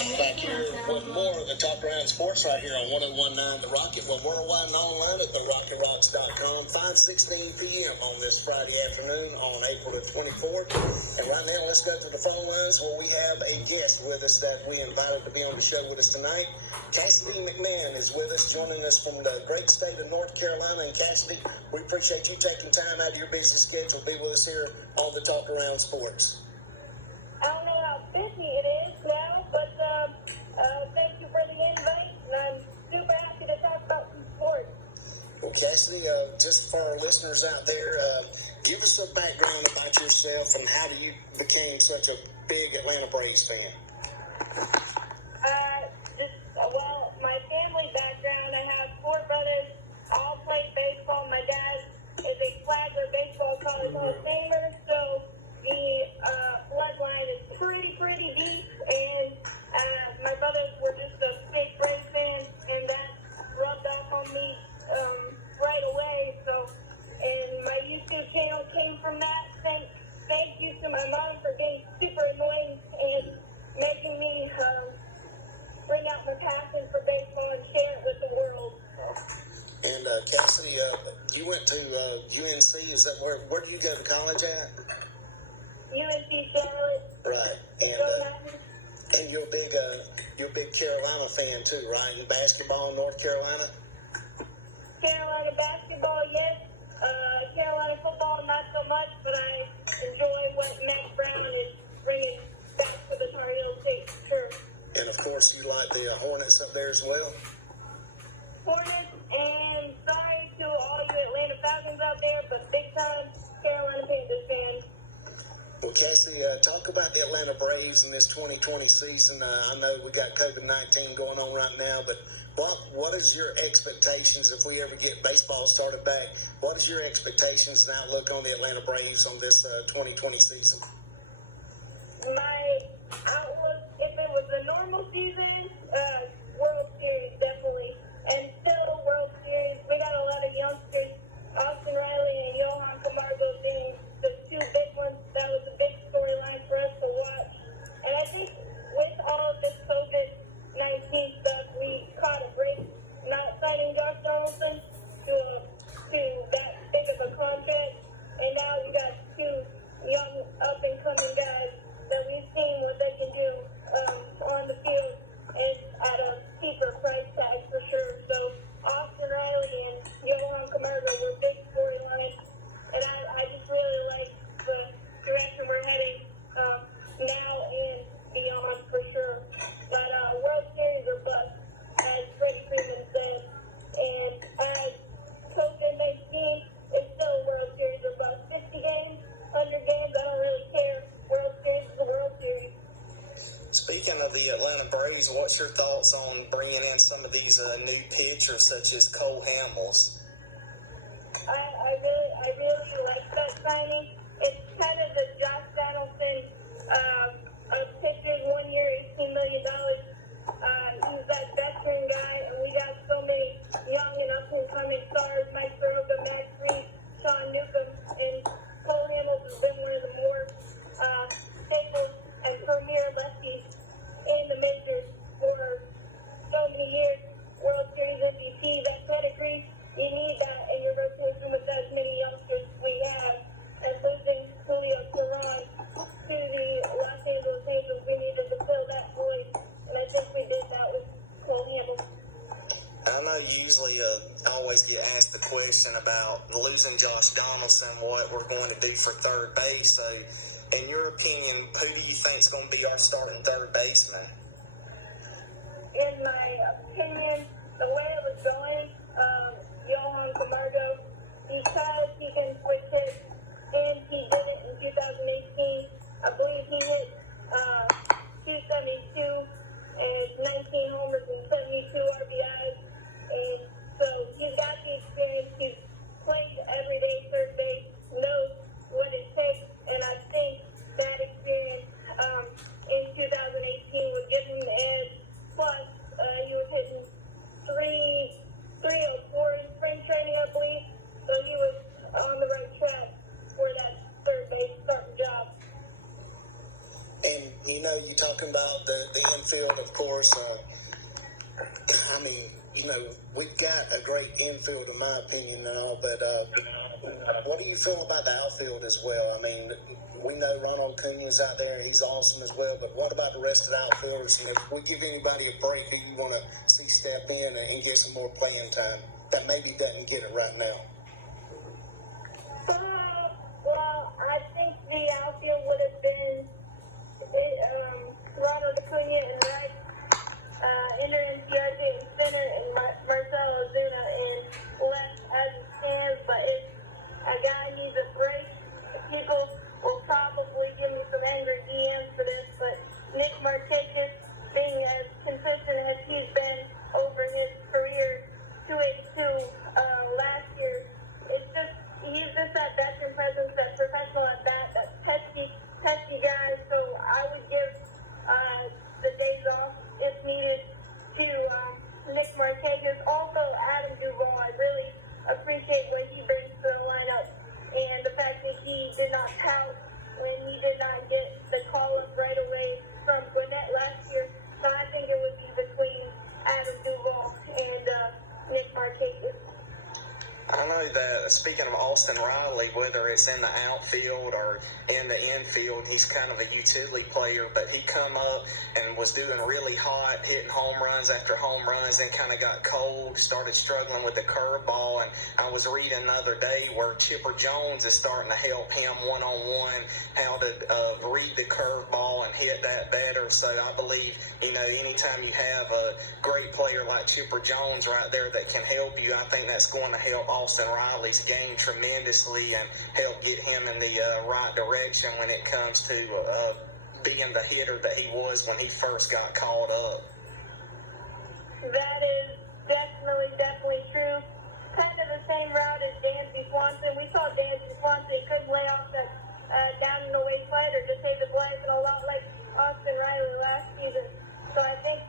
Back here with more of the Talk Around Sports right here on 101.9 The Rocket. We're worldwide and online at theRocketRocks.com. 5:16 p.m. on this Friday afternoon on April the 24th. And right now, let's go to the phone lines where we have a guest with us that we invited to be on the show with us tonight. Cassidy McMahon is with us, joining us from the great state of North Carolina. And Cassidy, we appreciate you taking time out of your busy schedule to be with us here on the Talk Around Sports. I don't know how busy it is now, but thank you for the invite, and I'm super happy to talk about some sports. Well, Cassidy, just for our listeners out there, give us a background about yourself and how you became such a big Atlanta Braves fan. Well, my family background, I have four brothers, all played baseball. My dad is a Flagler Baseball College Hall of Famer, so the bloodline is pretty deep, and my brothers were just a big Braves fan, and that rubbed off on me right away. So, and my YouTube channel came from that. Thank you to my mom for being super annoying and making me bring out my passion for baseball and share it with the world. And Cassidy, you went to UNC. Is that where do you go to college at? UNC Charlotte. Right. And you're a big Carolina fan too, right? In basketball in North Carolina. Carolina basketball, yes. Carolina football, not so much, but I enjoy what Matt Brown is bringing back to the Tar Heel State, sure. And of course, you like the Hornets up there as well. Hornets, and sorry to all you Atlanta Falcons out there, but big time Carolina Panthers fans. Well, Cassidy, talk about the Atlanta Braves in this 2020 season. I know we got COVID-19 going on right now, but what is your expectations if we ever get baseball started back? What is your expectations and outlook on the Atlanta Braves on this 2020 season? My outlook, if it was a normal season, World Series definitely, and still World Series. We got a lot of youngsters, Austin Riley and Johan Camargo being the two big ones. That was a big storyline for us to watch. And I think with all of this COVID-19 stuff, we caught a break not signing Josh Donaldson to that big of a contract. And now we got two young up-and-coming guys that we've seen what they can do on the field and at a cheaper price tag for sure. So Austin Riley and Johan Camargo were big storylines, and I just really like the direction we're heading now and beyond for sure. But World Series are bust, as Freddie Freeman said, and as COVID-19 is still World Series are bust. 50 games, 100 games, I don't really care. World Series is a World Series. Speaking of the Atlanta Braves, what's your thoughts on bringing in some of these new pitchers such as Cole Hamels? I really like that signing. It's kind of the Josh Donaldson of pitchers. 1 year, $18 million. He's that veteran guy, and we got so many young and up-and-coming stars. Mike Soroka, Max Fried, Sean Newcomb, and Cole Hamels has been one of the more staples and premier lefties in the majors for so many years. World Series MVP, that pedigree, you need that in your rotation with as many youngsters we have. And losing Julio Teheran to the Los Angeles Angels, we needed to fill that void, and I think we did that with Cole Hamels. I know you usually always get asked the question about losing Josh Donaldson, what we're going to do for third base. So, in your opinion, who do you think is going to be our starting third baseman? In my opinion, the way it was going, Johan Camargo, because he can switch hits, and he did it in 2018. I believe he hit 272 and 19 homers and 72 RBIs. And so he's got the experience. He's played everyday third base, knows what it takes, and I think that experience in 2018 would give him the edge. Plus, he was hitting 304 in spring training, I believe. So he was on the right track for that third base starting job. You know, you're talking about the infield, of course. I mean, you know, we've got a great infield, in my opinion, and all, but what do you feel about the outfield as well? I mean, we know Ronald Acuna's out there; he's awesome as well. But what about the rest of the outfielders? And if we give anybody a break, do you want to see step in and get some more playing time that maybe doesn't get it right now? Well, I think the outfield would have been Ronald Acuna and right, Ender Inciarte in center, and Marcelo Ozuna in left as it stands. But if a guy needs a break, people will probably give me some angry DMs for this. But Nick Markakis, being as consistent as he's been over his career, 282 last year, he's just that veteran presence, that professional at bat, that pesky guy. So I would give the days off if needed to Nick Markakis. Also, Adam Duvall. I really appreciate what he brings to the lineup and the fact that he did not pout when he did not get the call up right away from Gwinnett last year. So I think it would be between Adam Duvall and Nick Markakis. I know that, speaking of Austin Riley, whether it's in the outfield or in the infield, he's kind of a utility player, but he come up and was doing really hot, hitting home runs after home runs, and kind of got cold, started struggling with the curveball. And I was reading the other day where Chipper Jones is starting to help him one-on-one how to read the curveball and hit that better. So I believe, you know, anytime you have a great player like Chipper Jones right there that can help you, I think that's going to help Austin Riley's game tremendously and help get him in the right direction when it comes to being the hitter that he was when he first got called up. That is definitely true. Kind of the same route as Dansby Swanson. We saw Dansby Swanson couldn't lay off that down and away fighter to save his life, and a lot like Austin Riley last season. So I think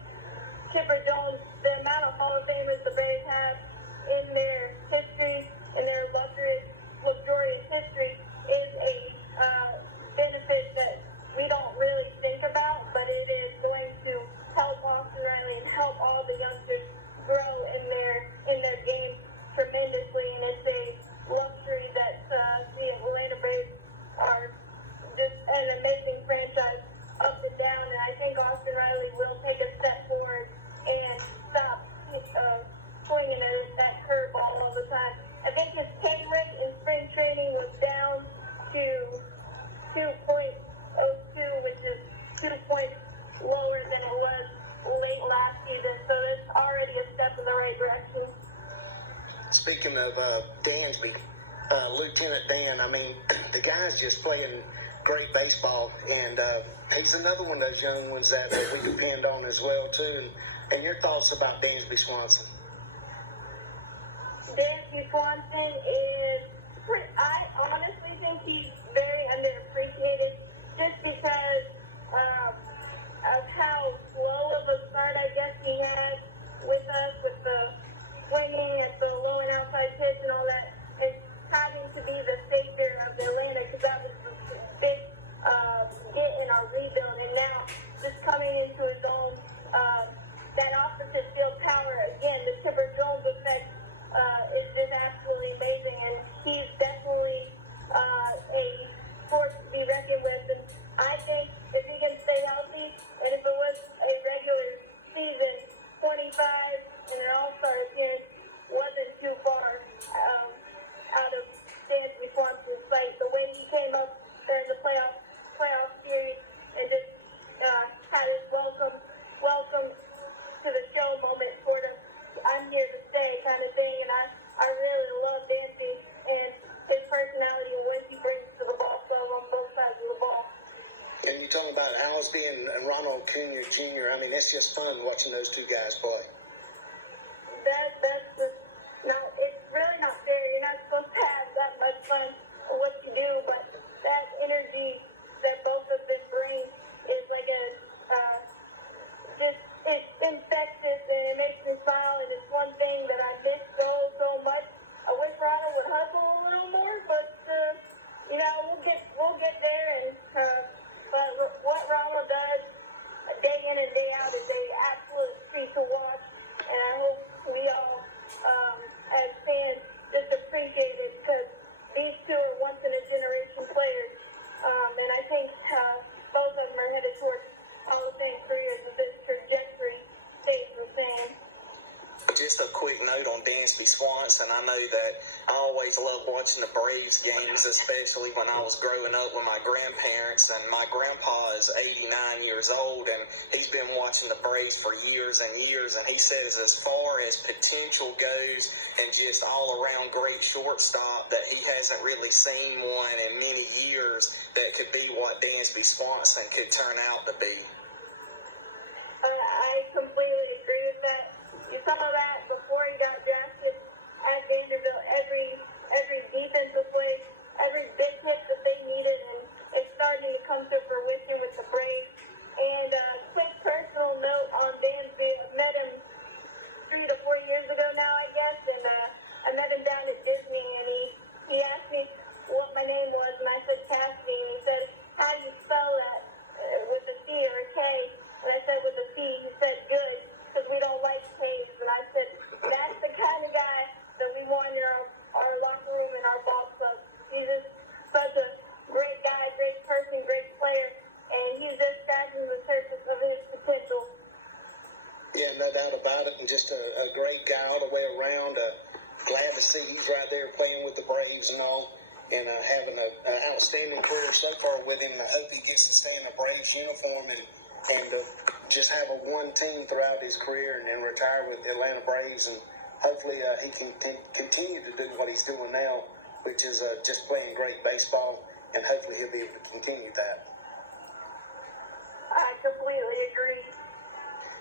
Chipper Jones, the amount of Hall of Famers the Braves have in their history, in their luxurious history, is a benefit that we don't really think about, but it is going to help Austin Riley and help all the youngsters grow in their game tremendously. And it's a luxury that the Atlanta Braves are just an amazing franchise up and down. And I think Austin Riley will take a step forward and stop swinging at that curveball all the time. I think his K rate in spring training was down to 2.02, which is 2 points lower than it was late last season. So it's already a step in the right direction. Speaking of Dansby, Lieutenant Dan, I mean, the guy's just playing great baseball, and he's another one of those young ones that we depend on as well, too. And your thoughts about Dansby Swanson? Dansby Swanson I honestly think he's very underappreciated just because of how slow of a start I guess he had with us, with the swinging at the low and outside pitch and all that, and having to be the savior of Atlanta, because that was the big get in our rebuild. And now just coming into his own, that opposite field power, again, the Chipper Jones effect is just absolutely amazing, and he's definitely a force to be reckoned with. And I think if he can stay healthy, and if it was a regular season, 25 and an all-star appearance wasn't too far out of Dansby Swanson's sight. The way he came up there in the playoff series and just had his welcome to the show moment, sort of, I'm here to stay kind of thing. And I really love Dansby and his personality and what he brings to the ball club on both sides of the ball. And you're talking about Alsby and Ronald Acuna Jr. I mean, it's just fun watching those two guys play. That's just not, it's really not fair. You're not supposed to have that much fun with what you do, but that energy that both of them bring is like it's infectious, and it makes me smile, and it's one thing that I miss so much. I wish Ronald would hustle a little more, but we'll get there. And but what Ronald does note on Dansby Swanson. I know that I always loved watching the Braves games, especially when I was growing up with my grandparents. And my grandpa is 89 years old, and he's been watching the Braves for years and years. And he says as far as potential goes and just all-around great shortstop, that he hasn't really seen one in many years that could be what Dansby Swanson could turn out to be. I completely agree with that. You saw that before he got drafted at Vanderbilt. Every defensive play, every big hit that they needed, and it's starting to come to fruition with the Braves. And quick personal note on Dansby, I met him 3 to 4 years ago now, I guess, and I met him down at Disney, and he asked me what my name was, and I said Cassidy, and he said, how do you spell that, with a C or a K? And I said with a C. He said good, because we don't like K's. And I said that's the kind of guy that we want in our locker room and our ball club. He's just such a great guy, great person, great player, and he's just scratching the surface of his potential. Yeah, no doubt about it, and just a great guy all the way around. Glad to see he's right there playing with the Braves and all, and having an outstanding career so far with him. I hope he gets to stay in the Braves uniform and just have a one team throughout his career and retire with the Atlanta Braves. And hopefully he can continue to do what he's doing now, which is just playing great baseball, and hopefully he'll be able to continue that. I completely agree.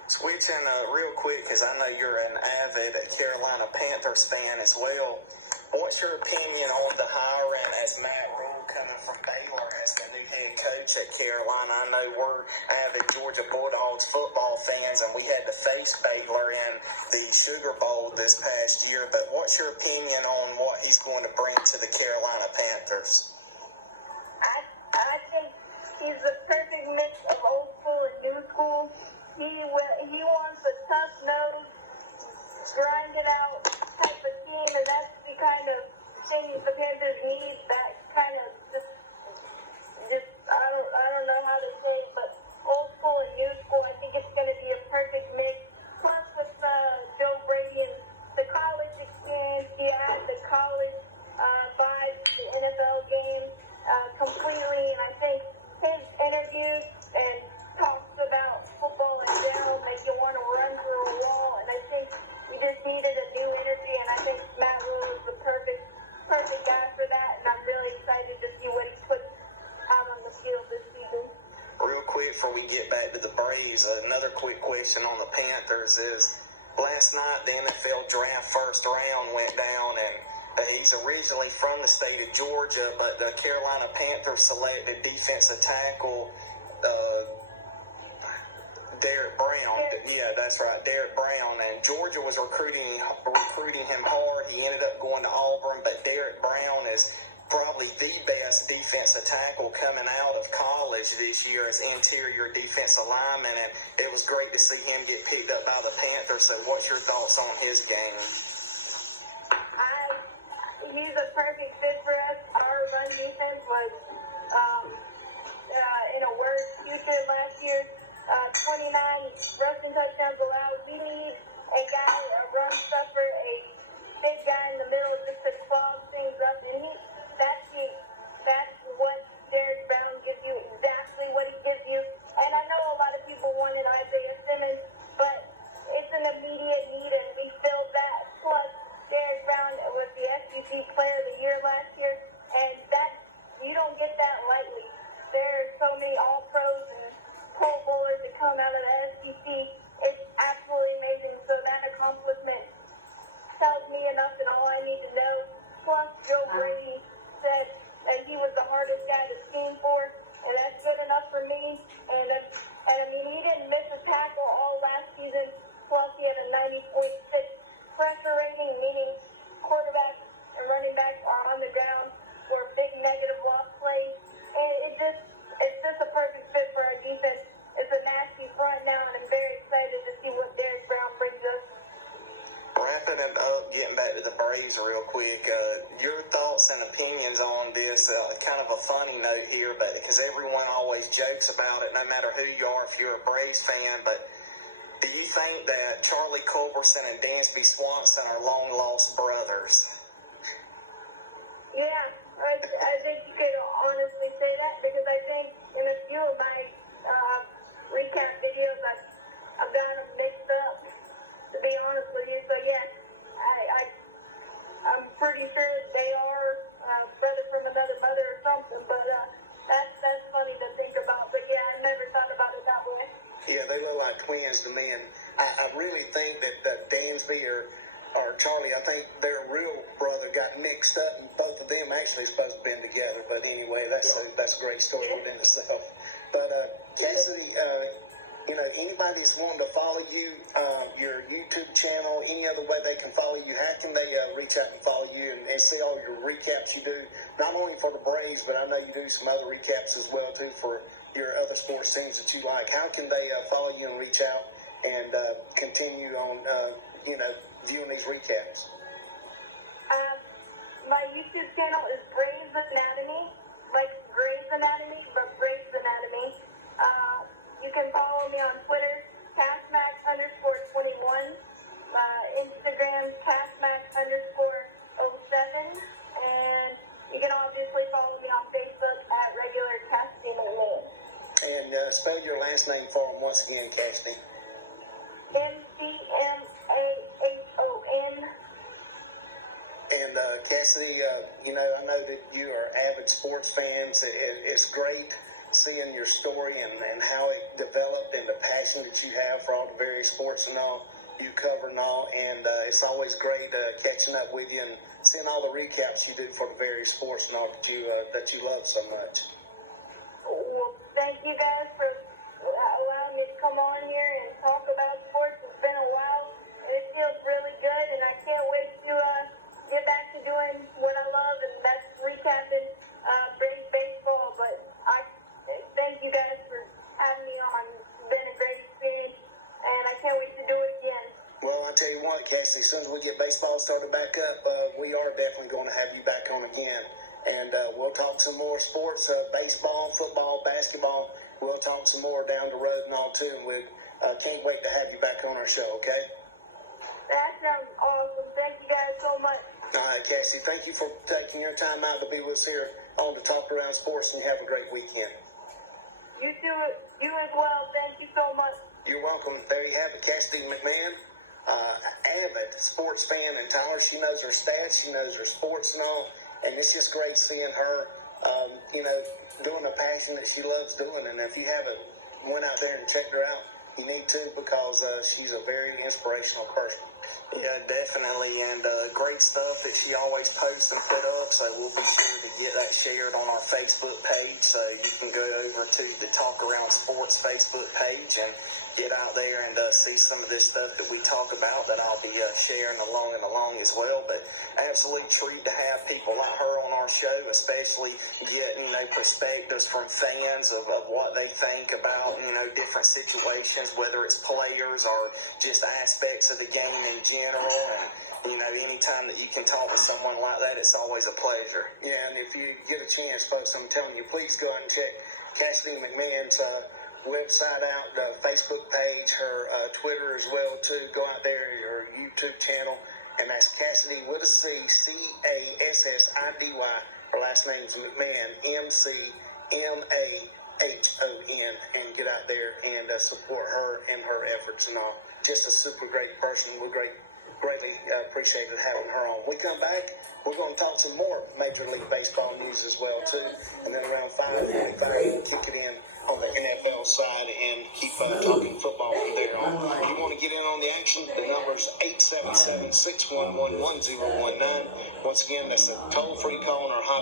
Switching real quick, because I know you're an avid Carolina Panthers fan as well. What's your opinion on the hiring as Matt Rule coming from Baylor as the new head coach at Carolina? I know we're avid Georgia Bulldogs football fans, and we had to face Baylor in the Sugar Bowl this past year. But what's your opinion on what he's going to bring to the Carolina Panthers? I think he's the perfect mix of old school and new school. He wants a tough nose, grind it out type of team, and that's the kind of thing the Panthers need. That kind of just I don't know how to say it, but old school and new school. I think it's going to be a perfect mix. Plus with Joe Brady and the college experience, he had the college vibes, the NFL game completely, and I think his interviews and talks about football in general make you want to run through a wall, and I think we just needed a new energy, and I think Matt Rule is the perfect guy for that, and I'm really excited to see what he puts out on the field this season. Real quick before we get back to the Braves, another quick question on the Panthers is, last night the NFL draft first round went down, and he's originally from the state of Georgia, but the Carolina Panthers selected defensive tackle Derek Brown. Yeah, that's right, Derek Brown. And Georgia was recruiting him hard. He ended up going to Auburn, but Derek Brown is probably the best defensive tackle coming out of college this year as interior defensive lineman, and it was great to see him get picked up by the Panthers. So what's your thoughts on his game? He's a perfect fit for us. Our run defense was, in a worse future last year. 29 rushing touchdowns allowed. We need a guy, a run stuffer, a big guy in the middle just to clog things up. And that's what Derek Brown gives you, exactly what he gives you. And I know a lot of people wanted Isaiah Simmons, but it's an immediate need, and we filled that. Plus, Derek Brown was the SEC Player of the Year last year, and that you don't get that lightly. There are so many All-Pros and Pro Bowlers that come out of the SEC. It's absolutely amazing. So that accomplishment tells me enough and all I need to know. Plus, Joe Brady said that he was the hardest guy to scheme for, and that's good enough for me. And I mean, he didn't miss a tackle all last season. Plus, he had a 90.6 pressure rating, meaning quarterbacks and running backs are on the ground for big negative loss plays. And it's just a perfect fit for our defense. It's a nasty front now, and I'm very excited to see what Derek Brown brings us. Wrapping it up, getting back to the Braves real quick, your thoughts and opinions on this, kind of a funny note here, but because everyone always jokes about it, no matter who you are, if you're a Braves fan, but do you think that Charlie Culberson and Dansby Swanson are long-lost brothers? Yeah, I think you could honestly say that because I think in a few of my recap videos I've got them mixed up, to be honest with you. So yeah, I'm pretty sure that they are brother from another mother or something. But that's funny to think about. But yeah, I never thought about it that way. Yeah, they look like twins to me, and I really think that Dansby or Charlie, I think their real brother got mixed up, and both of them actually supposed to have been together. But anyway, that's a great story within itself. But Cassidy, anybody that's wanting to follow you, your YouTube channel, any other way they can follow you, how can they reach out and follow you and see all your recaps you do, not only for the Braves, but I know you do some other recaps as well, too, for your other sports teams that you like. How can they follow you and reach out and continue on, viewing these recaps? My YouTube channel is Braves Anatomy, like Grey's Anatomy, but Braves Anatomy. You can follow me on Twitter, Castmax_21, Instagram, Castmax_07, and you can obviously follow me on Facebook at regular Cassidy McMahon. And spell your last name for them once again, Cassidy. MCMAHON. And Cassidy, I know that you are avid sports fans. It's great seeing your story and how it developed and the passion that you have for all the various sports and all you cover and all. And it's always great catching up with you and seeing all the recaps you do for the various sports and all that you love so much. Well, thank you guys for allowing me to come on here and talk about sports. It's been a while, and it feels really good, and I can't wait to get back to doing what I love, and that's recapping Braves baseball. But I thank you guys for having me on. It's been a great experience, and I can't wait to do it again. Well, I'll tell you what, Cassidy, as soon as we get baseball started back up, we are definitely going to have you back on again. And we'll talk some more sports, baseball, football, basketball. We'll talk some more down the road and all, too. And we can't wait to have you back on our show, okay? That sounds awesome. Thank you guys so much. All right, Cassie, thank you for taking your time out to be with us here on the Talk Around Sports, and you have a great weekend. You too. You as well. Thank you so much. You're welcome. There you have it, Cassidy McMahon, avid sports fan, and Tyler, she knows her stats, she knows her sports and all, and it's just great seeing her, doing the passion that she loves doing. And if you haven't went out there and checked her out, you need to, because she's a very inspirational person. Yeah, definitely, and great stuff that she always posts and put up, so we'll be sure to get that shared on our Facebook page, so you can go over to the Talk Around Sports Facebook page and get out there and see some of this stuff that we talk about that I'll be sharing along as well. But absolute treat to have people like her on our show, especially getting perspectives from fans of what they think about different situations, whether it's players or just aspects of the game in general. And anytime that you can talk to someone like that, it's always a pleasure. Yeah, and if you get a chance, folks, I'm telling you, please go out and check Cassidy McMahon's website out, the Facebook page, her Twitter as well, too. Go out there, her YouTube channel, and that's Cassidy with a C, Cassidy. Her last name's McMahon, McMahon, and get out there and support her and her efforts and all. Just a super great person. We're greatly appreciated having her on. We come back, we're going to talk some more Major League Baseball news as well, too. And then around 5:45, we'll kick it in on the NFL side and keep talking football from there on. If you want to get in on the action, the number is 877-611-1019. Once again, that's a toll-free call on our hotline.